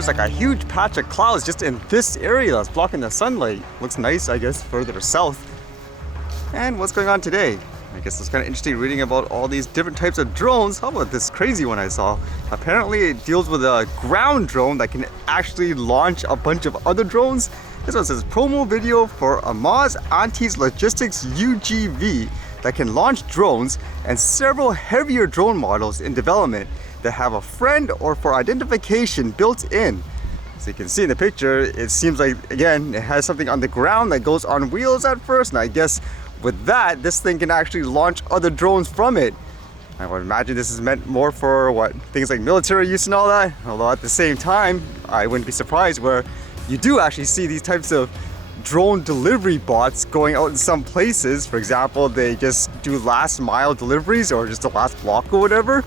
there's like a huge patch of clouds just in this area that's blocking the sunlight. Looks nice, I guess, further south. And what's going on today? I guess it's kind of interesting reading about all these different types of drones. How about this crazy one I saw? Apparently it deals with a ground drone that can actually launch a bunch of other drones. This one says promo video for Almaz Antey's logistics UGV that can launch drones and several heavier drone models in development that have a friend or for identification built in. So you can see in the picture, it seems like, again, it has something on the ground that goes on wheels at first, and I guess with that, this thing can actually launch other drones from it. I would imagine this is meant more for what, things like military use and all that. Although at the same time, I wouldn't be surprised where you do actually see these types of drone delivery bots going out in some places. For example, they just do last mile deliveries or just the last block or whatever.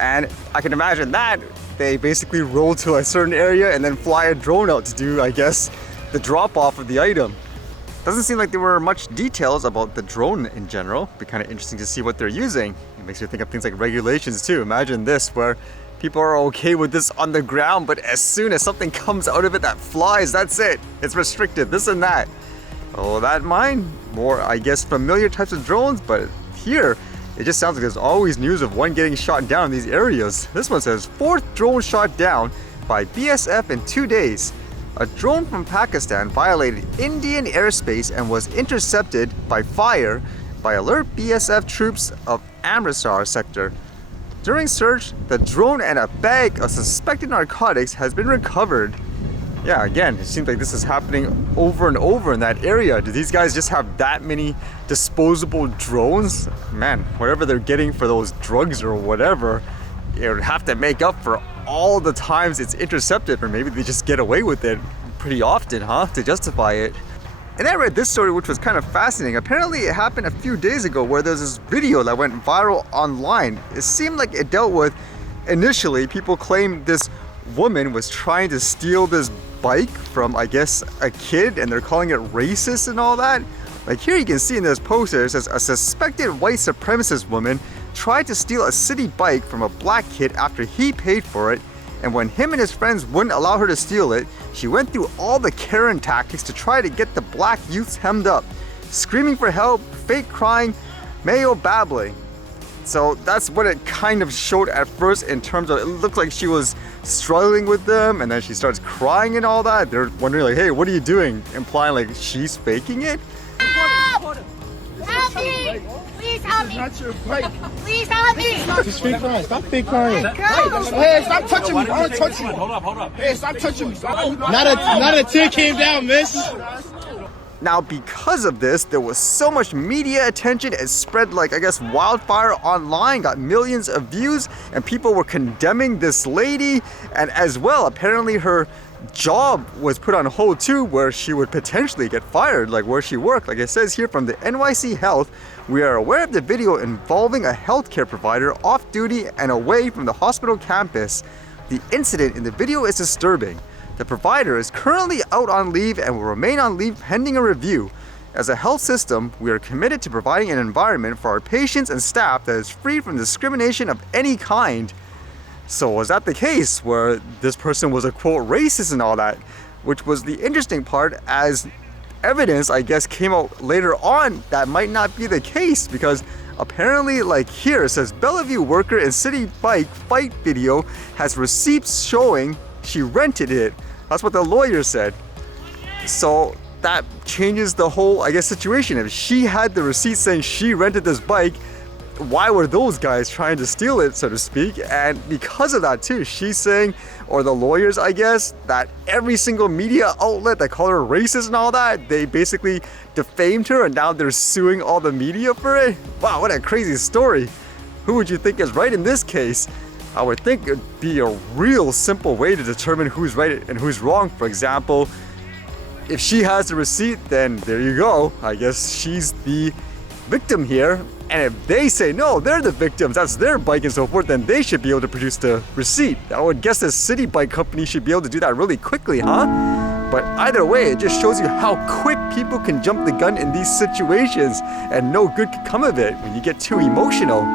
And I can imagine that they basically roll to a certain area and then fly a drone out to do, I guess, the drop off of the item. Doesn't seem like there were much details about the drone in general. It'd be kind of interesting to see what they're using. It makes me think of things like regulations too. Imagine this, where people are okay with this on the ground, but as soon as something comes out of it that flies, that's it. It's restricted, this and that. Oh, that mine? More, I guess, familiar types of drones, but here, it just sounds like there's always news of one getting shot down in these areas. This one says, 4th drone shot down by BSF in 2 days. A drone from Pakistan violated Indian airspace and was intercepted by fire by alert BSF troops of Amritsar sector. During search, the drone and a bag of suspected narcotics has been recovered. Yeah, again, it seems like this is happening over and over in that area. Do these guys just have that many disposable drones? Man, whatever they're getting for those drugs or whatever, it would have to make up for all the times it's intercepted, or maybe they just get away with it pretty often, huh, to justify it. And I read this story, which was kind of fascinating. Apparently it happened a few days ago where there's this video that went viral online. It seemed like it dealt with, initially, people claimed this woman was trying to steal this bike from, I guess, a kid, and they're calling it racist and all that. Like here you can see in this poster, it says a suspected white supremacist woman tried to steal a Citi bike from a black kid after he paid for it, and when him and his friends wouldn't allow her to steal it, she went through all the Karen tactics to try to get the black youths hemmed up, screaming for help, fake crying, mayo babbling. So that's what it kind of showed at first in terms of, it looked like she was struggling with them, and then she starts crying and all that. They're wondering like, hey, what are you doing? Implying like she's faking it. Help me! Please help me! Not your bike. Please help me! Just fake crying. Stop fake crying. Hey, stop touching me. I don't touch you. Hold up. Hey, stop touching me. Not a tear came down, miss. Now, because of this, there was so much media attention. It spread like, I guess, wildfire online, got millions of views, and people were condemning this lady. And as well, apparently her job was put on hold too, where she would potentially get fired, like where she worked. Like it says here from the NYC Health, we are aware of the video involving a healthcare provider off duty and away from the hospital campus. The incident in the video is disturbing. The provider is currently out on leave and will remain on leave pending a review. As a health system, we are committed to providing an environment for our patients and staff that is free from discrimination of any kind. So was that the case where this person was a quote racist and all that? Which was the interesting part, as evidence, I guess, came out later on that might not be the case, because apparently, like here, it says Bellevue worker in Citi bike fight video has receipts showing she rented it. That's what the lawyer said. So that changes the whole, I guess, situation. If she had the receipt saying she rented this bike, why were those guys trying to steal it, so to speak? And because of that too, she's saying, or the lawyers, I guess, that every single media outlet that called her racist and all that, they basically defamed her, and now they're suing all the media for it. Wow, what a crazy story. Who would you think is right in this case? I would think it'd be a real simple way to determine who's right and who's wrong. For example, if she has the receipt, then there you go. I guess she's the victim here. And if they say no, they're the victims, that's their bike and so forth, then they should be able to produce the receipt. I would guess the Citi bike company should be able to do that really quickly, huh? But either way, it just shows you how quick people can jump the gun in these situations, and no good can come of it when you get too emotional.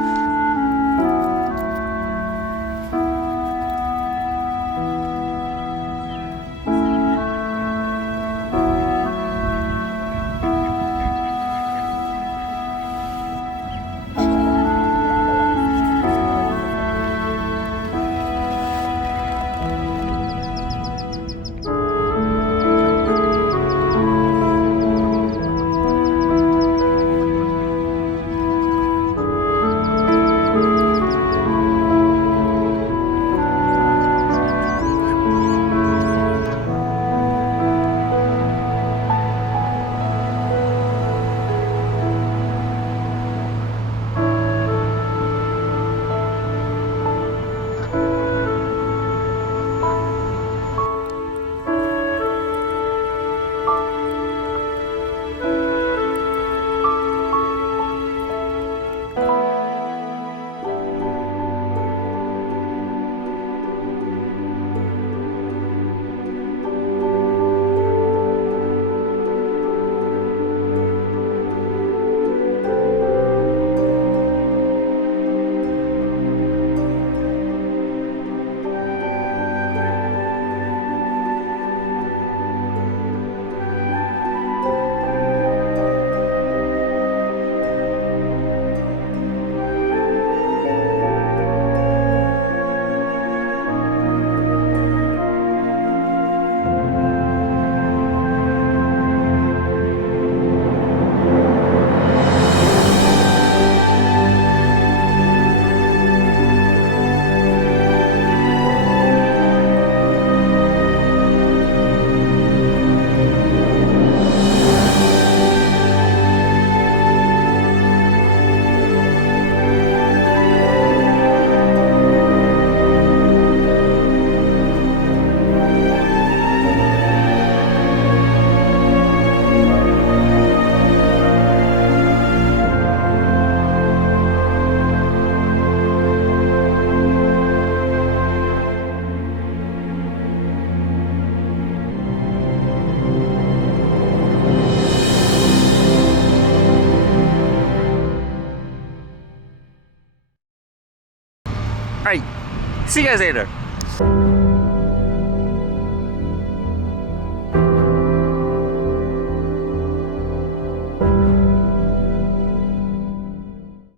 Alright, see you guys later.